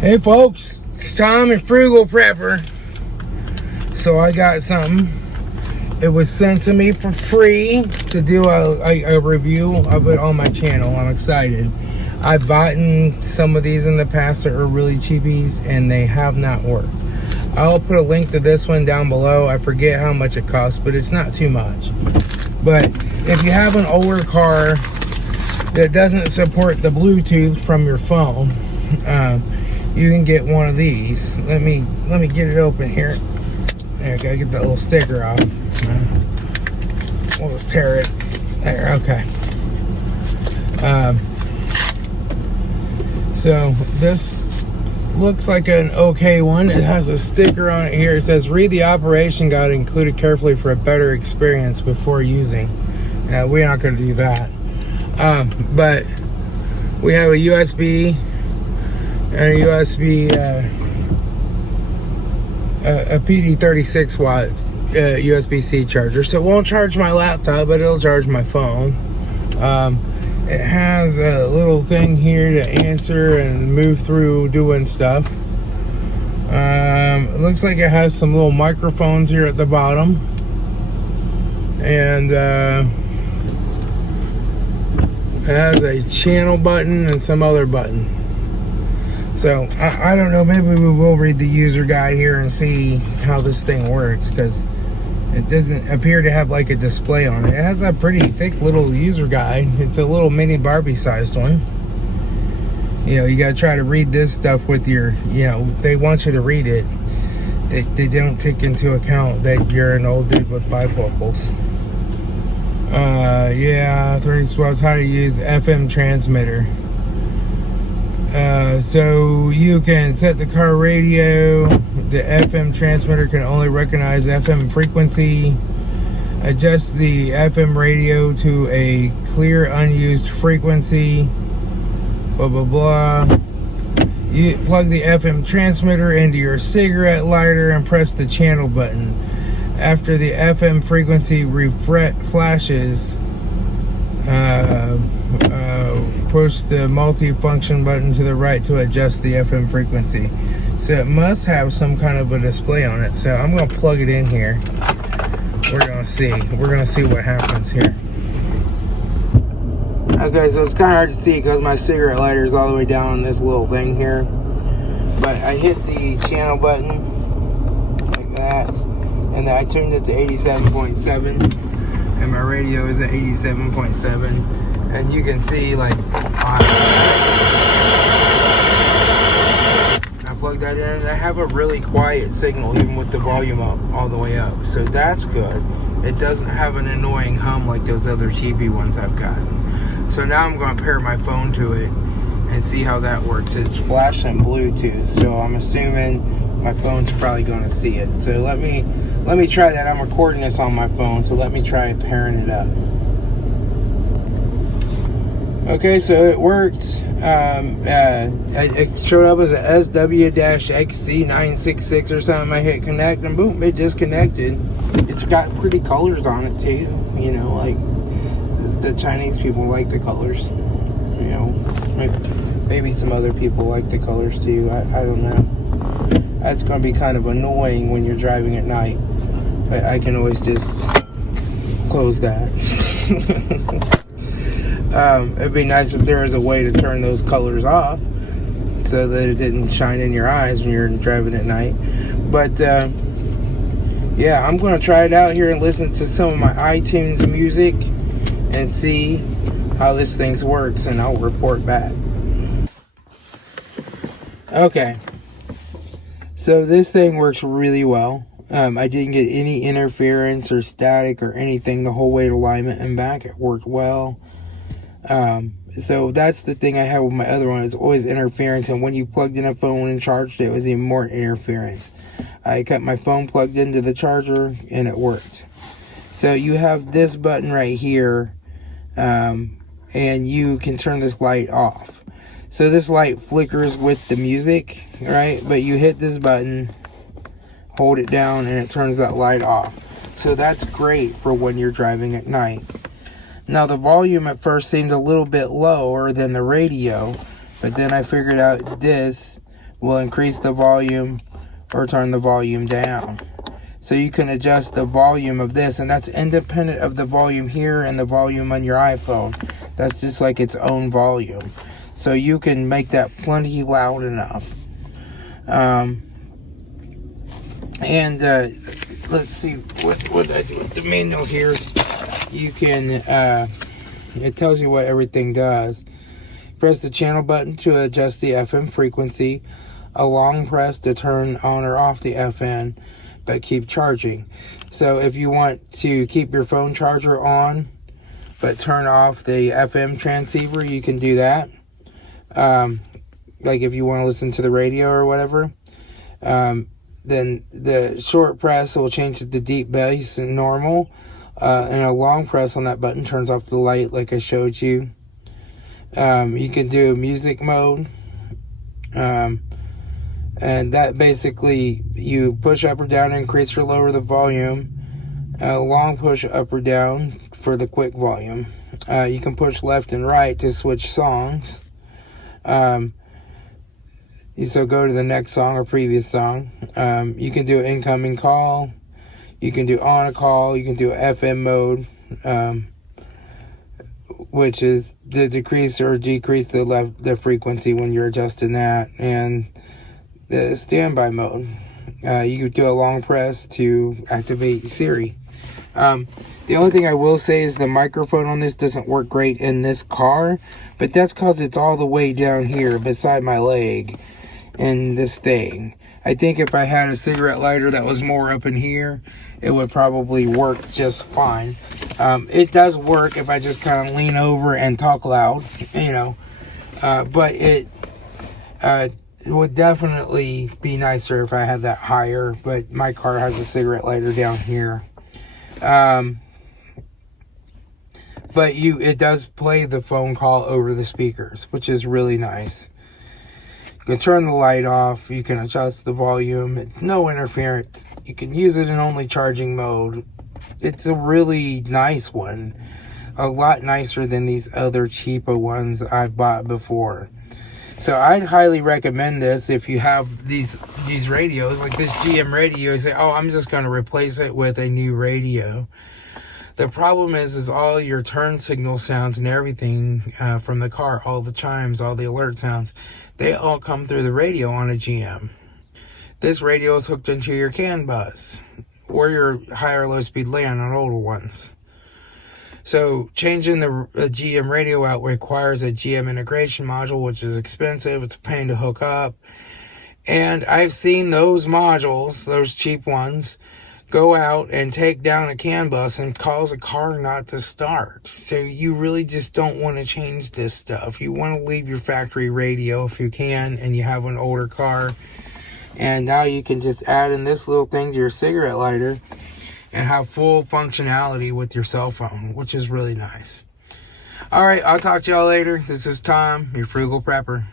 Hey folks, it's Tom and FrugalPrepper. So I got something. It was sent to me for free to do a review of it on my channel. I'm excited. I've bought some of these in the past that are really cheapies and they have not worked. I'll put a link to this one down below. I forget how much it costs, but it's not too much. But if you have an older car that doesn't support the Bluetooth from your phone, you can get one of these. Let me get it open here. There, gotta get that little sticker off. We'll just tear it. There, okay. So this looks like an okay one. It has a sticker on it here. It says, read the operation guide included carefully for a better experience before using. We're not gonna do that. But we have a USB and a USB, a PD 36 watt USB-C charger. So it won't charge my laptop, but it'll charge my phone. It has a little thing here to answer and move through doing stuff. It looks like it has some little microphones here at the bottom. And it has a channel button and some other button. So, I don't know, maybe we will read the user guide here and see how this thing works, because it doesn't appear to have like a display on it. It has a pretty thick little user guide. It's a little mini Barbie sized one. You know, you gotta try to read this stuff with your, they want you to read it. They don't take into account that you're an old dude with bifocals. 30 watts, how to use FM transmitter. So you can set the car radio. The FM transmitter can only recognize FM frequency. Adjust the FM radio to a clear unused frequency. Blah blah blah. You plug the FM transmitter into your cigarette lighter and press the channel button. After the FM frequency flashes, push the multi-function button to the right to adjust the FM frequency. So it must have some kind of a display on it. So I'm going to plug it in here. We're going to see what happens here. Okay, so it's kind of hard to see because my cigarette lighter is all the way down on this little thing here. But I hit the channel button like that. And then I tuned it to 87.7. And my radio is at 87.7. And you can see, like, I plug that in and I have a really quiet signal even with the volume up all the way up. So that's good. It doesn't have an annoying hum like those other cheapy ones I've got. So now I'm going to pair my phone to it and see how that works. It's flashing Bluetooth, so I'm assuming my phone's probably going to see it. So let me try that. I'm recording this on my phone, so let me try pairing it up. Okay, so it worked. It showed up as a SW-XC966 or something. I hit connect and boom, it just connected. It's got pretty colors on it too. You know, like the Chinese people like the colors. You know, maybe some other people like the colors too. I don't know. That's going to be kind of annoying when you're driving at night. But I can always just close that. It'd be nice if there was a way to turn those colors off so that it didn't shine in your eyes when you're driving at night. But yeah, I'm going to try it out here and listen to some of my iTunes music and see how this thing works, and I'll report back. Okay, so this thing works really well. I didn't get any interference or static or anything the whole way to alignment and back. It worked well. So that's the thing I had with my other one, is always interference, and when you plugged in a phone and charged it, it was even more interference. I kept my phone plugged into the charger and it worked. So you have this button right here, and you can turn this light off. So this light flickers with the music, right? But you hit this button, hold it down, and it turns that light off. So that's great for when you're driving at night. Now the volume at first seemed a little bit lower than the radio, but then I figured out this will increase the volume or turn the volume down. So you can adjust the volume of this, and that's independent of the volume here and the volume on your iPhone. That's just like its own volume. So you can make that plenty loud enough. Let's see what I do with the manual here. You can, it tells you what everything does. Press the channel button to adjust the FM frequency. A long press to turn on or off the FM, but keep charging. So if you want to keep your phone charger on, but turn off the FM transceiver, you can do that. Like if you want to listen to the radio or whatever. Then the short press will change it to deep bass and normal. And a long press on that button turns off the light like I showed you. You can do music mode. And that basically, you push up or down, increase or lower the volume. Long push up or down for the quick volume. You can push left and right to switch songs. So go to the next song or previous song. You can do incoming call. You can do on a call. You can do FM mode, which is to decrease or decrease the frequency when you're adjusting that. And the standby mode. You could do a long press to activate Siri. The only thing I will say is the microphone on this doesn't work great in this car, but that's because it's all the way down here beside my leg in this thing. I think if I had a cigarette lighter that was more up in here, it would probably work just fine. It does work if I just kind of lean over and talk loud, but it would definitely be nicer if I had that higher, but my car has a cigarette lighter down here. But it does play the phone call over the speakers, which is really nice. You can turn the light off. You can adjust the volume. No interference. You can use it in only charging mode. It's a really nice one. A lot nicer than these other cheaper ones I've bought before. So I'd highly recommend this if you have these radios, like this GM radio. You say, oh, I'm just going to replace it with a new radio. The problem is all your turn signal sounds and everything from the car, all the chimes, all the alert sounds, they all come through the radio on a GM. This radio is hooked into your CAN bus or your high or low speed LAN on older ones. So changing the GM radio out requires a GM integration module, which is expensive. It's a pain to hook up. And I've seen those modules, those cheap ones, go out and take down a CAN bus and cause a car not to start. So you really just don't want to change this stuff. You want to leave your factory radio if you can, and you have an older car. And now you can just add in this little thing to your cigarette lighter and have full functionality with your cell phone, which is really nice. All right, I'll talk to y'all later. This is Tom, your Frugal Prepper.